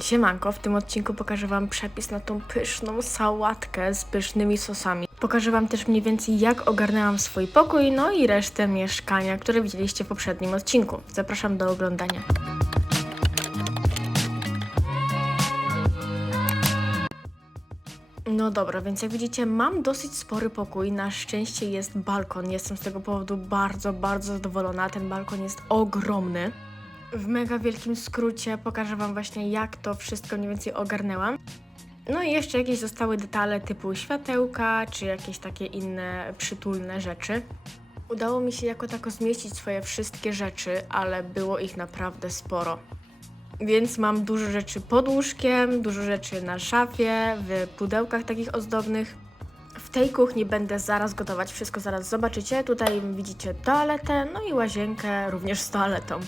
Siemanko, w tym odcinku pokażę Wam przepis na tą pyszną sałatkę z pysznymi sosami. Pokażę Wam też mniej więcej jak ogarnęłam swój pokój, no i resztę mieszkania, które widzieliście w poprzednim odcinku. Zapraszam do oglądania. No dobra, więc jak widzicie, mam dosyć spory pokój. Na szczęście jest balkon. Jestem z tego powodu bardzo, bardzo zadowolona. Ten balkon jest ogromny. W mega wielkim skrócie pokażę Wam właśnie, jak to wszystko mniej więcej ogarnęłam. No i jeszcze jakieś zostały detale typu światełka, czy jakieś takie inne przytulne rzeczy. Udało mi się jako tako zmieścić swoje wszystkie rzeczy, ale było ich naprawdę sporo. Więc mam dużo rzeczy pod łóżkiem, dużo rzeczy na szafie, w pudełkach takich ozdobnych. W tej kuchni będę zaraz gotować, wszystko zaraz zobaczycie. Tutaj widzicie toaletę, no i łazienkę również z toaletą.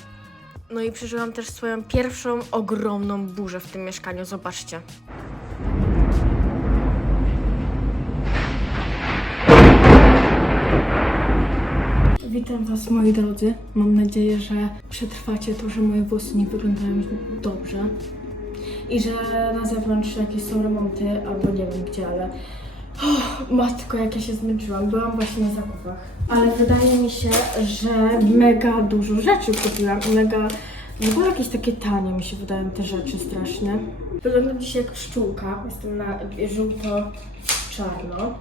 No i przeżyłam też swoją pierwszą ogromną burzę w tym mieszkaniu, zobaczcie. Witam Was moi drodzy. Mam nadzieję, że przetrwacie to, że moje włosy nie wyglądają dobrze. I że na zewnątrz jakieś są remonty, albo nie wiem gdzie, ale... Oh, matko, jak ja się zmęczyłam. Byłam właśnie na zakupach. Ale wydaje mi się, że mega dużo rzeczy kupiłam. Mega... W ogóle jakieś takie tanie mi się wydają te rzeczy straszne. Wyglądam dzisiaj jak pszczółka. Jestem na żółto-czarno.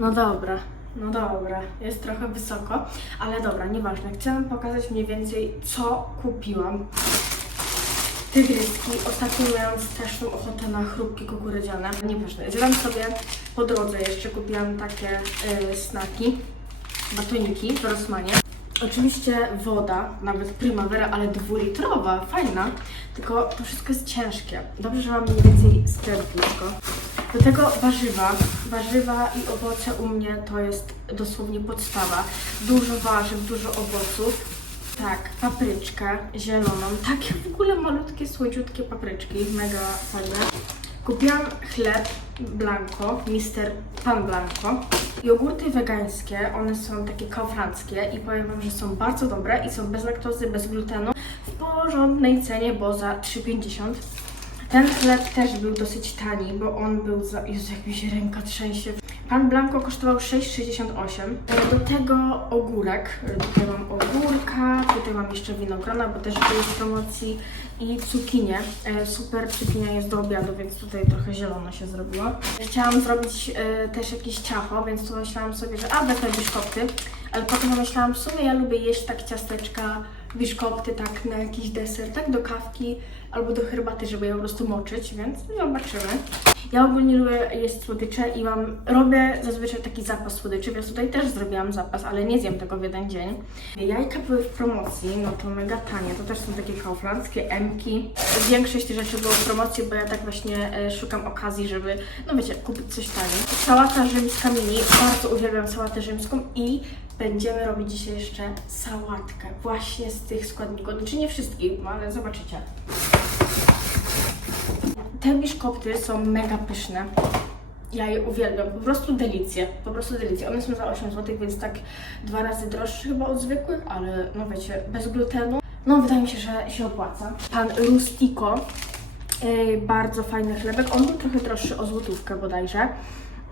No dobra, no dobra, jest trochę wysoko, ale dobra, nieważne. Chcę wam pokazać mniej więcej, co kupiłam. Tygryski. Ostatnio miałam straszną ochotę na chrupki kukurydziane. Nieważne. Zjadłam sobie po drodze jeszcze, kupiłam takie y, snaki, batoniki w Rosmanie. Oczywiście woda, nawet Primavera, ale dwulitrowa, fajna, tylko to wszystko jest ciężkie. Dobrze, że mam mniej więcej sklep blisko. Do tego warzywa. Warzywa i owoce u mnie to jest dosłownie podstawa. Dużo warzyw, dużo owoców. Tak, papryczkę zieloną. Takie w ogóle malutkie, słodziutkie papryczki. Mega fajne. Kupiłam chleb Blanco, Mister Pan Blanco. Jogurty wegańskie, one są takie kaufranckie i powiem Wam, że są bardzo dobre i są bez laktozy, bez glutenu w porządnej cenie, bo za 3,50. Ten chleb też był dosyć tani, bo on był za... Jezu, jak mi się ręka trzęsie. Pan Blanco kosztował 6,68. E, Do tego ogórek. Tutaj mam ogórka, tutaj mam jeszcze winogrona, bo też były w promocji i cukinię. E, Super cukinia jest do obiadu, więc tutaj trochę zielono się zrobiło. Chciałam zrobić e, też jakieś ciacho, więc tu myślałam sobie, że a wezmę biszkopty, ale potem pomyślałam, w sumie ja lubię jeść tak ciasteczka, biszkopty, tak na jakiś deser, tak do kawki albo do herbaty, żeby je po prostu moczyć, więc zobaczymy. Ja ogólnie lubię jeść słodycze i mam, robię zazwyczaj taki zapas słodyczy, więc tutaj też zrobiłam zapas, ale nie zjem tego w jeden dzień. Jajka były w promocji, no to mega tanie, to też są takie kauflandzkie, emki. Większość tych rzeczy było w promocji, bo ja tak właśnie e, szukam okazji, żeby, no wiecie, kupić coś taniej. Sałata rzymska mini, bardzo uwielbiam sałatę rzymską i będziemy robić dzisiaj jeszcze sałatkę właśnie z tych składników, znaczy nie wszystkich, ale zobaczycie. Te biszkopty są mega pyszne. Ja je uwielbiam, po prostu delicje, po prostu delicje. One są za 8 zł, więc tak dwa razy droższe chyba od zwykłych, ale no wiecie, bez glutenu. No wydaje mi się, że się opłaca. Pan Rustico, yy, bardzo fajny chlebek. On był trochę droższy o złotówkę bodajże.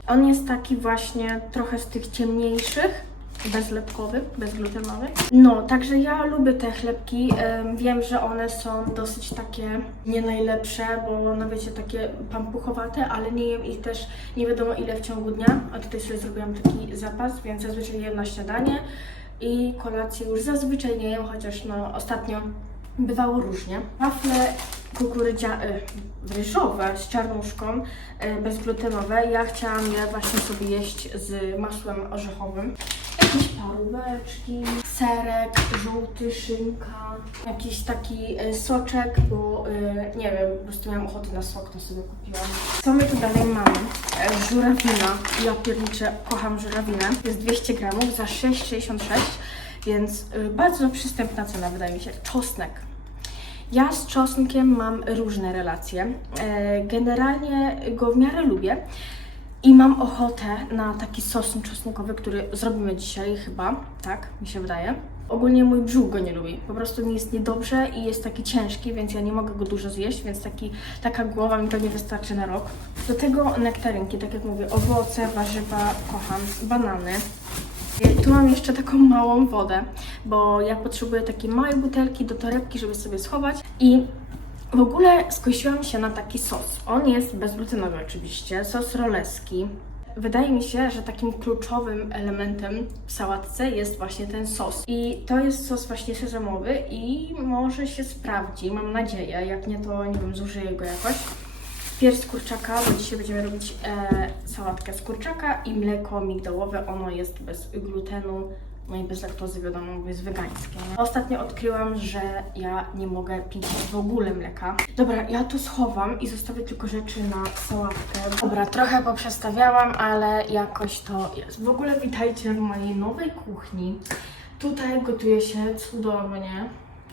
On jest taki właśnie trochę z tych ciemniejszych, bezlepkowy, bezglutenowy. No, także ja lubię te chlebki. Em, Wiem, że one są dosyć takie nie najlepsze, bo no wiecie, takie pampuchowate, ale nie jem ich też nie wiadomo ile w ciągu dnia. A tutaj sobie zrobiłam taki zapas, więc zazwyczaj jem na śniadanie i kolację już zazwyczaj nie jem, chociaż no ostatnio bywało różnie. Wafle kukurydzia, y, ryżowe z czarnuszką, y, bezglutenowe. Ja chciałam je właśnie sobie jeść z masłem orzechowym. Jakieś paróweczki, serek, żółty, szynka, jakiś taki y, soczek, bo y, nie wiem, po prostu miałam ochotę na sok, to sobie kupiłam. Co my tu dalej mamy? E, Żurawina. Ja pierniczę, kocham żurawinę. Jest 200 gramów za 6,66, więc bardzo przystępna cena wydaje mi się. Czosnek. Ja z czosnkiem mam różne relacje. E, Generalnie go w miarę lubię i mam ochotę na taki sos czosnkowy, który zrobimy dzisiaj chyba, tak mi się wydaje. Ogólnie mój brzuch go nie lubi. Po prostu mi jest niedobrze i jest taki ciężki, więc ja nie mogę go dużo zjeść, więc taki, taka głowa mi pewnie wystarczy na rok. Do tego nektarynki, tak jak mówię, owoce, warzywa, kocham, banany. Tu mam jeszcze taką małą wodę, bo ja potrzebuję takiej małej butelki do torebki, żeby sobie schować i w ogóle skosiłam się na taki sos. On jest bezglutenowy oczywiście, sos roleski. Wydaje mi się, że takim kluczowym elementem w sałatce jest właśnie ten sos. I to jest sos właśnie sezamowy i może się sprawdzi, mam nadzieję. Jak nie, to nie wiem, zużyję go jakoś. Pierś z kurczaka, bo dzisiaj będziemy robić e, sałatkę z kurczaka i mleko migdałowe. Ono jest bez glutenu, no i bez laktozy, wiadomo, jest wegańskie. Nie? Ostatnio odkryłam, że ja nie mogę pić w ogóle mleka. Dobra, ja to schowam i zostawię tylko rzeczy na sałatkę. Dobra, trochę poprzestawiałam, ale jakoś to jest. W ogóle witajcie w mojej nowej kuchni. Tutaj gotuje się cudownie.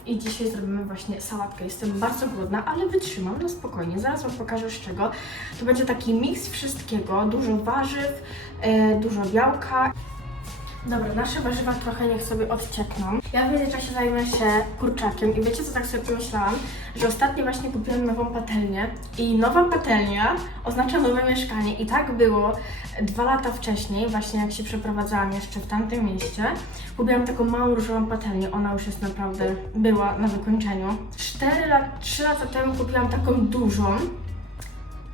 I dzisiaj zrobimy właśnie sałatkę. Jestem bardzo głodna, ale wytrzymam na spokojnie. Zaraz Wam pokażę z czego. To będzie taki miks wszystkiego. Dużo warzyw, e, dużo białka. Dobra, nasze warzywa trochę niech sobie odciekną. Ja w międzyczasie zajmę się kurczakiem i wiecie co tak sobie pomyślałam? Że ostatnio właśnie kupiłam nową patelnię i nowa patelnia oznacza nowe mieszkanie i tak było dwa lata wcześniej, właśnie jak się przeprowadzałam jeszcze w tamtym mieście. Kupiłam taką małą różową patelnię, ona już jest naprawdę, była na wykończeniu. Cztery lat, trzy lata temu kupiłam taką dużą,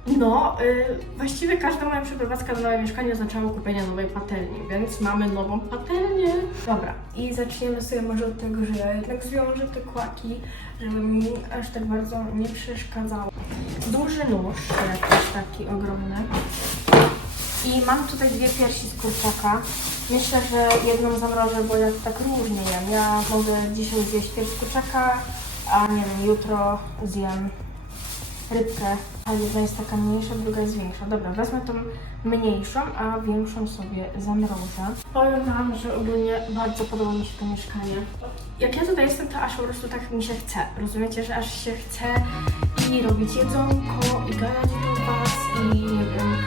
no, y, właściwie każda moja przeprowadzka do nowego mieszkania oznaczało kupienie nowej patelni, więc mamy nową patelnię. Dobra, i zaczniemy sobie może od tego, że ja jednak zwiążę te kłaki, żeby mi aż tak bardzo nie przeszkadzało. Duży nóż, jakiś taki ogromny. I mam tutaj dwie piersi z kurczaka. Myślę, że jedną zamrożę, bo ja tak różnie jem. Ja mogę dzisiaj zjeść pierś kurczaka, a nie wiem, jutro zjem rybkę, a jedna jest taka mniejsza, druga jest większa. Dobra, wezmę tą mniejszą, a większą sobie zamrożę. Powiem Wam, że ogólnie bardzo podoba mi się to mieszkanie. Jak ja tutaj jestem, to aż po prostu tak mi się chce. Rozumiecie, że aż się chce i robić jedzonko, i gadać do Was, i nie wiem,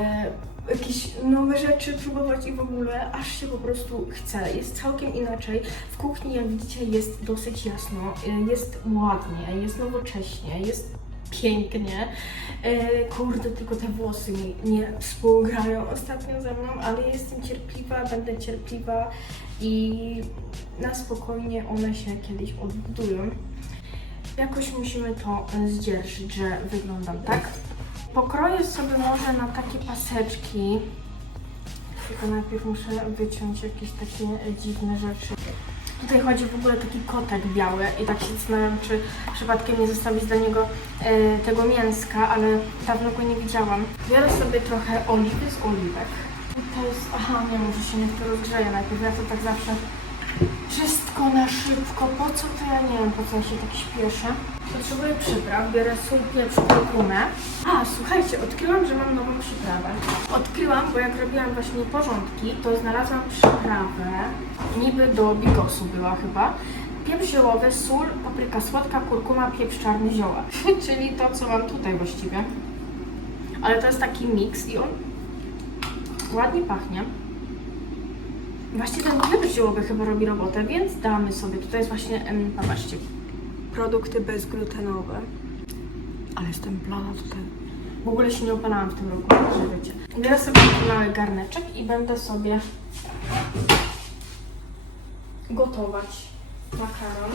e, jakieś nowe rzeczy próbować i w ogóle aż się po prostu chce. Jest całkiem inaczej. W kuchni, jak widzicie, jest dosyć jasno, e, jest ładnie, jest nowocześnie, jest pięknie. E, kurde, tylko te włosy mi nie współgrają ostatnio ze mną, ale jestem cierpliwa, będę cierpliwa i na spokojnie one się kiedyś odbudują. Jakoś musimy to zdzierżyć, że wyglądam tak. Pokroję sobie może na takie paseczki. Tylko najpierw muszę wyciąć jakieś takie dziwne rzeczy. Tutaj chodzi w ogóle taki kotek biały i tak się zastanawiam, czy przypadkiem nie zostawić do niego e, tego mięska, ale dawno go nie widziałam. Biorę sobie trochę oliwy z oliwek. To jest, aha, nie, może się niech to rozgrzeje najpierw, ja to tak zawsze wszystko na szybko. Po co to ja nie wiem, po co ja się tak śpieszę. Potrzebuję przypraw, biorę sól, pieprz, kurkumę. A, słuchajcie, odkryłam, że mam nową przyprawę. Odkryłam, bo jak robiłam właśnie porządki, to znalazłam przyprawę, niby do bigosu była chyba. Pieprz ziołowy, sól, papryka słodka, kurkuma, pieprz czarny, zioła. Czyli to, co mam tutaj właściwie. Ale to jest taki miks i on ładnie pachnie. Właśnie ten pieprz ziołowy chyba robi robotę, więc damy sobie. Tutaj jest właśnie, em, popatrzcie, produkty bezglutenowe. Ale jestem plana tutaj. W ogóle się nie opalałam w tym roku, że wiecie. Biorę sobie taki mały garneczek i będę sobie gotować makaron.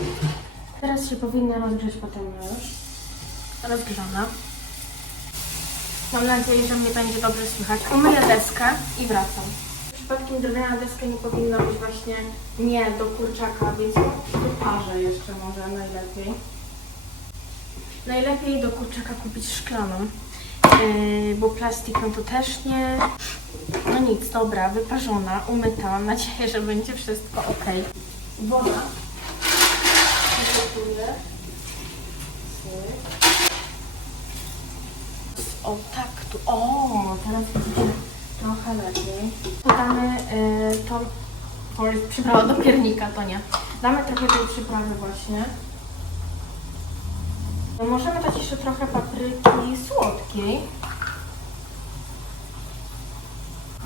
Teraz się powinna rozgrzeć patelnia już. Rozgrzana. Mam nadzieję, że mnie będzie dobrze słychać. Umyję deskę i wracam. Przypadkiem drewniana deska nie powinna być właśnie nie do kurczaka, więc doparzę jeszcze może najlepiej. Najlepiej do kurczaka kupić szklaną, yy, bo plastik no to też nie. No nic, dobra, wyparzona, umyta. Mam nadzieję, że będzie wszystko ok. Woda. O tak, tu. O, teraz widzicie trochę lepiej. Dodamy y, tą przyprawa do piernika, to nie. Damy trochę tej przyprawy właśnie. Możemy dać jeszcze trochę papryki słodkiej.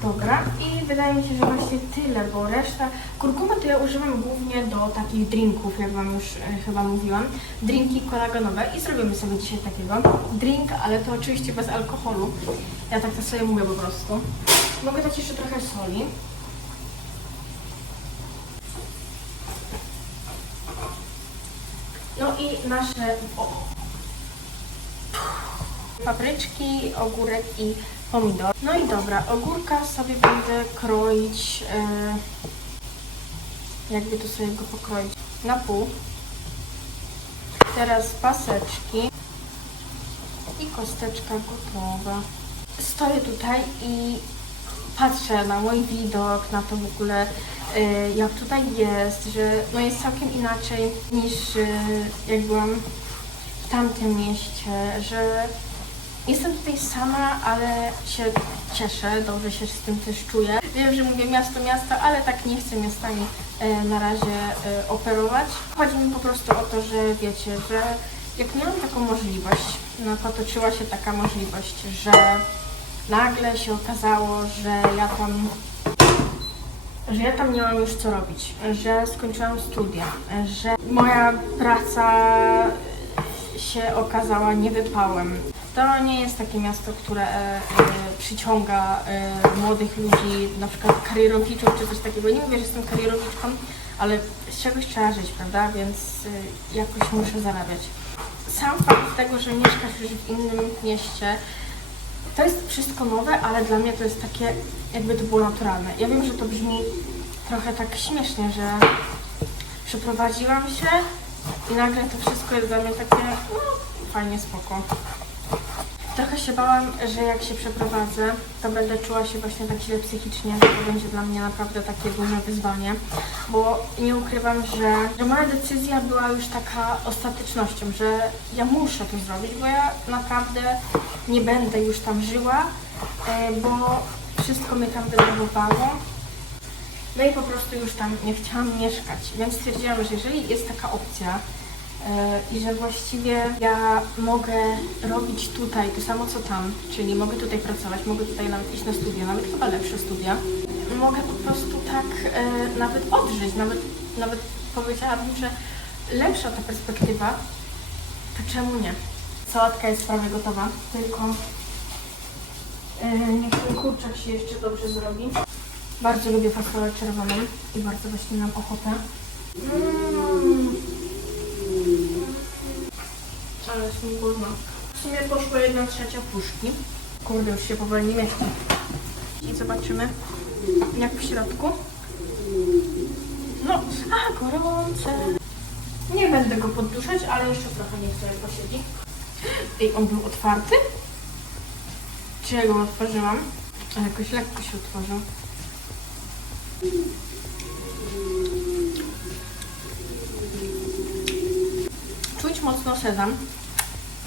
I wydaje mi się, że właśnie tyle, bo reszta... Kurkumę to ja używam głównie do takich drinków, jak Wam już e, chyba mówiłam. Drinki kolagenowe i zrobimy sobie dzisiaj takiego. Drink, ale to oczywiście bez alkoholu. Ja tak to sobie mówię po prostu. Mogę dać jeszcze trochę soli. No i nasze o, papryczki, ogórek i pomidor. No i dobra, ogórka sobie będę kroić, e, jakby to sobie go pokroić, na pół. Teraz paseczki i kosteczka gotowa. Stoję tutaj i patrzę na mój widok, na to w ogóle, e, jak tutaj jest, że no jest całkiem inaczej niż e, jak byłam w tamtym mieście, że jestem tutaj sama, ale się cieszę, dobrze się z tym też czuję. Wiem, że mówię miasto, miasto, ale tak nie chcę miastami e, na razie e, operować. Chodzi mi po prostu o to, że wiecie, że jak miałam taką możliwość, no potoczyła się taka możliwość, że nagle się okazało, że ja tam że ja tam nie mam już co robić, że skończyłam studia, że moja praca się okazała niewypałem. To nie jest takie miasto, które e, e, przyciąga e, młodych ludzi, na przykład karierowiczów czy coś takiego. Nie mówię, że jestem karierowiczką, ale z czegoś trzeba żyć, prawda? Więc e, jakoś muszę zarabiać. Sam fakt tego, że mieszkasz już w innym mieście, to jest wszystko nowe, ale dla mnie to jest takie, jakby to było naturalne. Ja wiem, że to brzmi trochę tak śmiesznie, że przeprowadziłam się i nagle to wszystko jest dla mnie takie, no fajnie, spoko. Trochę się bałam, że jak się przeprowadzę, to będę czuła się właśnie tak źle psychicznie, to będzie dla mnie naprawdę takie duże wyzwanie, bo nie ukrywam, że, że moja decyzja była już taka ostatecznością, że ja muszę to zrobić, bo ja naprawdę nie będę już tam żyła, e, bo wszystko mnie tam denerwowało. No i po prostu już tam nie chciałam mieszkać, więc stwierdziłam, że jeżeli jest taka opcja i że właściwie ja mogę robić tutaj to samo co tam, czyli mogę tutaj pracować, mogę tutaj nawet iść na studia, nawet chyba lepsze studia, mogę po prostu tak yy, nawet odżyć, nawet, nawet powiedziałabym, że lepsza ta perspektywa, to czemu nie? Sałatka jest prawie gotowa, tylko yy, niech ten kurczak się jeszcze dobrze zrobi. Bardzo lubię fasolę czerwoną i bardzo właśnie mam ochotę. Mm. Ale mi głodna. W sumie poszła jedna trzecia puszki. Kurde, już się powoli mieści. I zobaczymy, jak w środku. No, a gorące. Nie będę go podduszać, ale jeszcze trochę niech sobie posiedzi. Ej, on był otwarty? Czy ja go otworzyłam? Ale jakoś lekko się otworzył. Mocno sezam.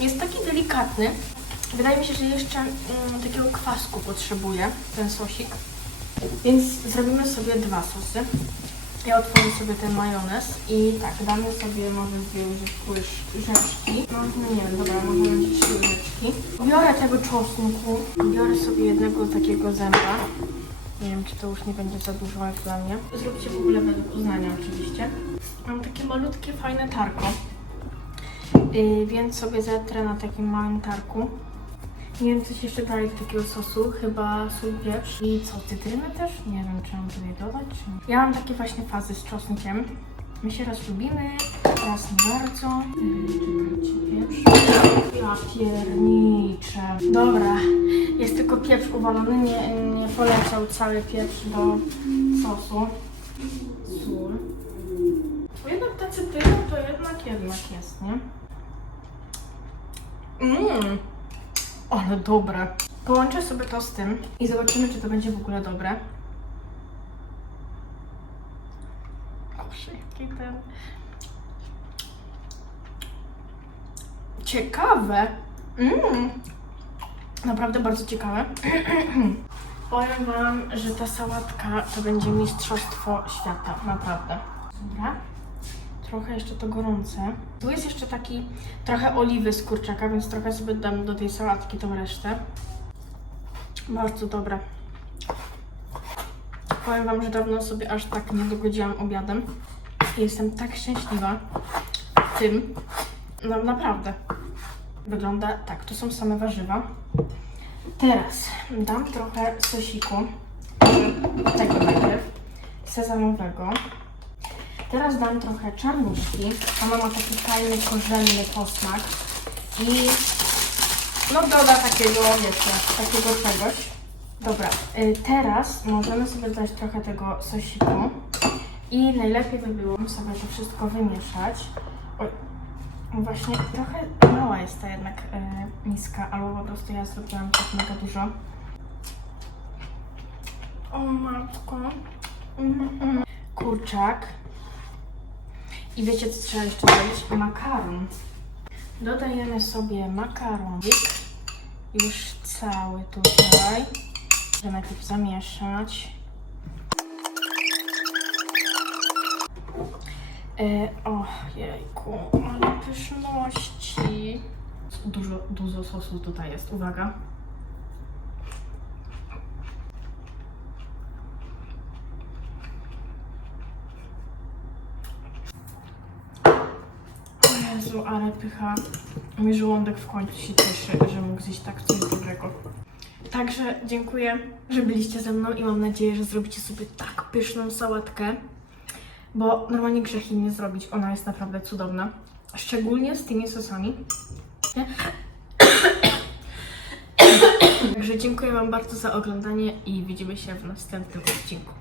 Jest taki delikatny. Wydaje mi się, że jeszcze mm, takiego kwasku potrzebuje ten sosik. Więc zrobimy sobie dwa sosy. Ja otworzę sobie ten majonez i tak, damy sobie może dwie łyżeczki, łyżeczki. No nie wiem, dobra, może trzy łyżeczki. Biorę tego czosnku, biorę sobie jednego takiego zęba. Nie wiem, czy to już nie będzie za dużo jak dla mnie. Zróbcie w ogóle według uznania oczywiście. Mam takie malutkie, fajne tarko. Yy, więc sobie zetrę na takim małym tarku. Nie wiem, coś jeszcze dalej takiego sosu. Chyba sól, pieprz i co, cytrynę też? Nie wiem, czy mam tutaj dodać. Czy... nie. Ja mam takie właśnie fazy z czosnkiem. My się raz lubimy, raz nie bardzo. Yy, pieprz. Ja pierniczę. Dobra, jest tylko pieprz uwalony, nie, nie poleciał cały pieprz do sosu. Sól. Bo jednak ta cytryna to jednak, jednak jest, nie? Mmm, ale dobre. Połączę sobie to z tym i zobaczymy, czy to będzie w ogóle dobre. Jaki ten... Ciekawe. Mmm. Naprawdę bardzo ciekawe. Powiem Wam, że ta sałatka to będzie mistrzostwo świata. Naprawdę. Dobra. Trochę jeszcze to gorące. Tu jest jeszcze taki trochę oliwy z kurczaka, więc trochę sobie dam do tej sałatki tą resztę. Bardzo dobre. Powiem Wam, że dawno sobie aż tak nie dogodziłam obiadem. Jestem tak szczęśliwa tym. No naprawdę. Wygląda tak, to są same warzywa. Teraz dam trochę sosiku. Tego najpierw. Sezamowego. Teraz dam trochę czarnuszki. Ona ma taki fajny, korzenny posmak. I no doda takiego, wiecie, takiego czegoś. Dobra, y, teraz możemy sobie dać trochę tego sosiku. I najlepiej by było sobie to wszystko wymieszać. Oj, właśnie trochę mała jest ta jednak y, miska, albo po prostu ja zrobiłam tak mega dużo. O matko. Mm, mm. Kurczak. I wiecie co trzeba jeszcze dodać? Makaron. Dodajemy sobie makaronik. Już cały tutaj. Muszę najpierw zamieszać. E, o jejku, ale pyszności. Dużo, dużo sosu tutaj jest, uwaga. O Jezu, ale pycha. Mój żołądek w końcu się cieszy, że mógł zjeść tak coś dobrego. Także dziękuję, że byliście ze mną i mam nadzieję, że zrobicie sobie tak pyszną sałatkę, bo normalnie grzech jej nie zrobić. Ona jest naprawdę cudowna. Szczególnie z tymi sosami. Także dziękuję Wam bardzo za oglądanie i widzimy się w następnym odcinku.